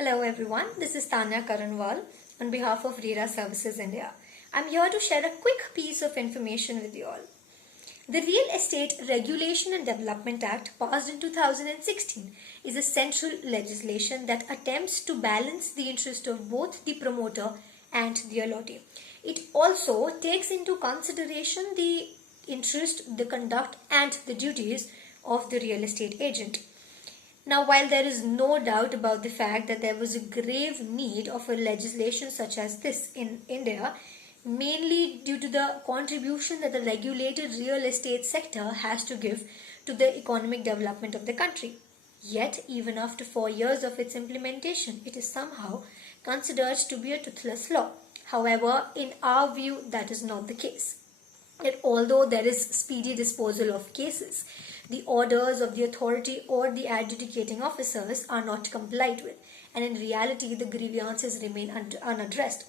Hello everyone, this is Tanya Karanwal on behalf of Rera Services India. I'm here to share a quick piece of information with you all. The Real Estate Regulation and Development Act, passed in 2016, is a central legislation that attempts to balance the interest of both the promoter and the allottee. It also takes into consideration the interest, the conduct, and the duties of the real estate agent. Now, while there is no doubt about the fact that there was a grave need of a legislation such as this in India, mainly due to the contribution that the regulated real estate sector has to give to the economic development of the country. Yet, even after 4 years of its implementation, it is somehow considered to be a toothless law. However, in our view, that is not the case. That although there is speedy disposal of cases, the orders of the authority or the adjudicating officers are not complied with, and in reality the grievances remain unaddressed.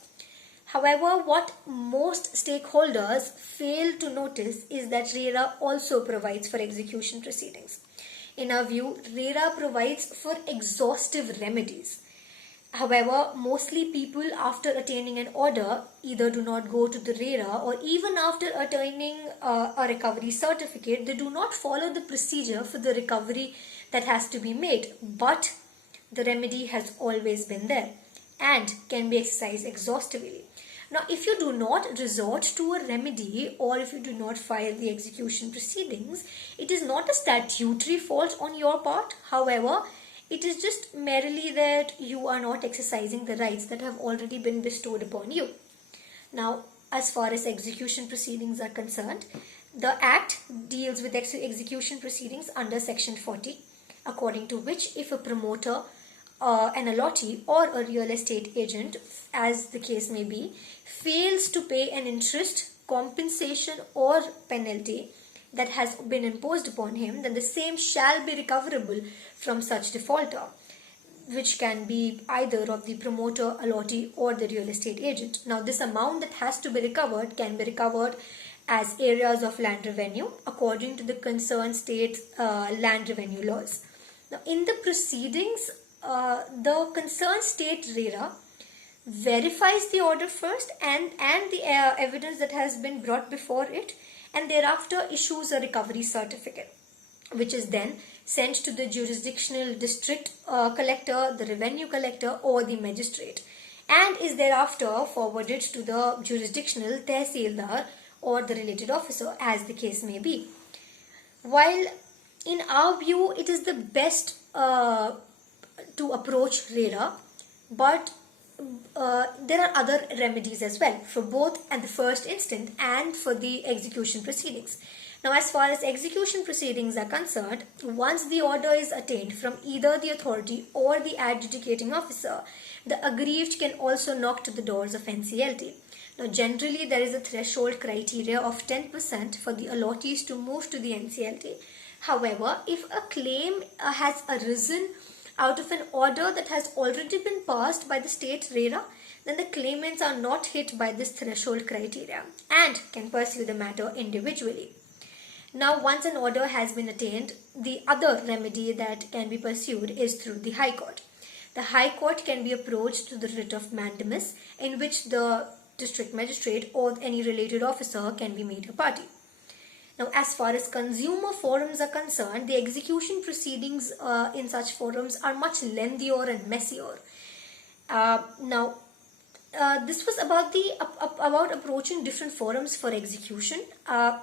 However, what most stakeholders fail to notice is that RERA also provides for execution proceedings. In our view, RERA provides for exhaustive remedies. However, mostly people after attaining an order either do not go to the RERA, or even after attaining a recovery certificate, they do not follow the procedure for the recovery that has to be made. But the remedy has always been there and can be exercised exhaustively. Now, if you do not resort to a remedy, or if you do not file the execution proceedings, it is not a statutory fault on your part. However, it is just merely that you are not exercising the rights that have already been bestowed upon you. Now, as far as execution proceedings are concerned, the Act deals with execution proceedings under Section 40, according to which if a promoter, an allottee, or a real estate agent, as the case may be, fails to pay an interest, compensation, or penalty that has been imposed upon him, then the same shall be recoverable from such defaulter, which can be either of the promoter, allottee, or the real estate agent. Now, this amount that has to be recovered can be recovered as areas of land revenue according to the concerned state land revenue laws. Now, in the proceedings, the concerned state RERA verifies the order first and the evidence that has been brought before it, and thereafter issues a recovery certificate, which is then sent to the jurisdictional district collector, the revenue collector, or the magistrate, and is thereafter forwarded to the jurisdictional tehsildar or the related officer, as the case may be. While in our view it is the best to approach RERA, but there are other remedies as well for both at the first instant and for the execution proceedings. Now, as far as execution proceedings are concerned, once the order is attained from either the authority or the adjudicating officer, the aggrieved can also knock to the doors of NCLT. Now, generally there is a threshold criteria of 10% for the allottees to move to the NCLT. However, if a claim has arisen out of an order that has already been passed by the state RERA, then the claimants are not hit by this threshold criteria and can pursue the matter individually. Now, once an order has been attained, the other remedy that can be pursued is through the High Court. The High Court can be approached through the writ of mandamus, in which the district magistrate or any related officer can be made a party. Now, as far as consumer forums are concerned, the execution proceedings in such forums are much lengthier and messier. This was about approaching different forums for execution.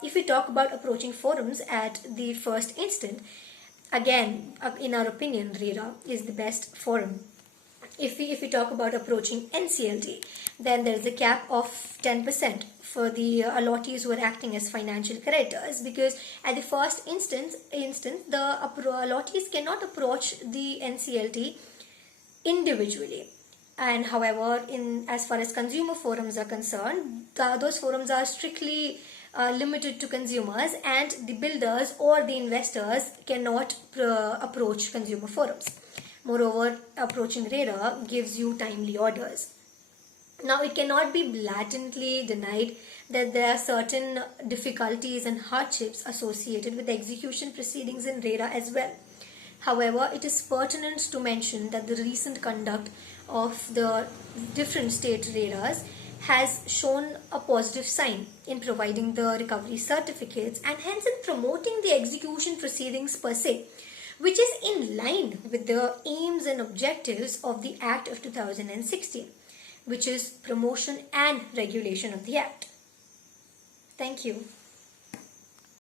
If we talk about approaching forums at the first instant, again, in our opinion, RERA is the best forum. If we talk about approaching NCLT, then there is a cap of 10% for the allottees who are acting as financial creditors, because at the first instance the allottees cannot approach the NCLT individually. And however, as far as consumer forums are concerned, those forums are strictly limited to consumers, and the builders or the investors cannot approach consumer forums. Moreover, approaching RERA gives you timely orders. Now, it cannot be blatantly denied that there are certain difficulties and hardships associated with execution proceedings in RERA as well. However, it is pertinent to mention that the recent conduct of the different state RERAs has shown a positive sign in providing the recovery certificates and hence in promoting the execution proceedings per se, which is in line with the aims and objectives of the Act of 2016, which is promotion and regulation of the Act. Thank you.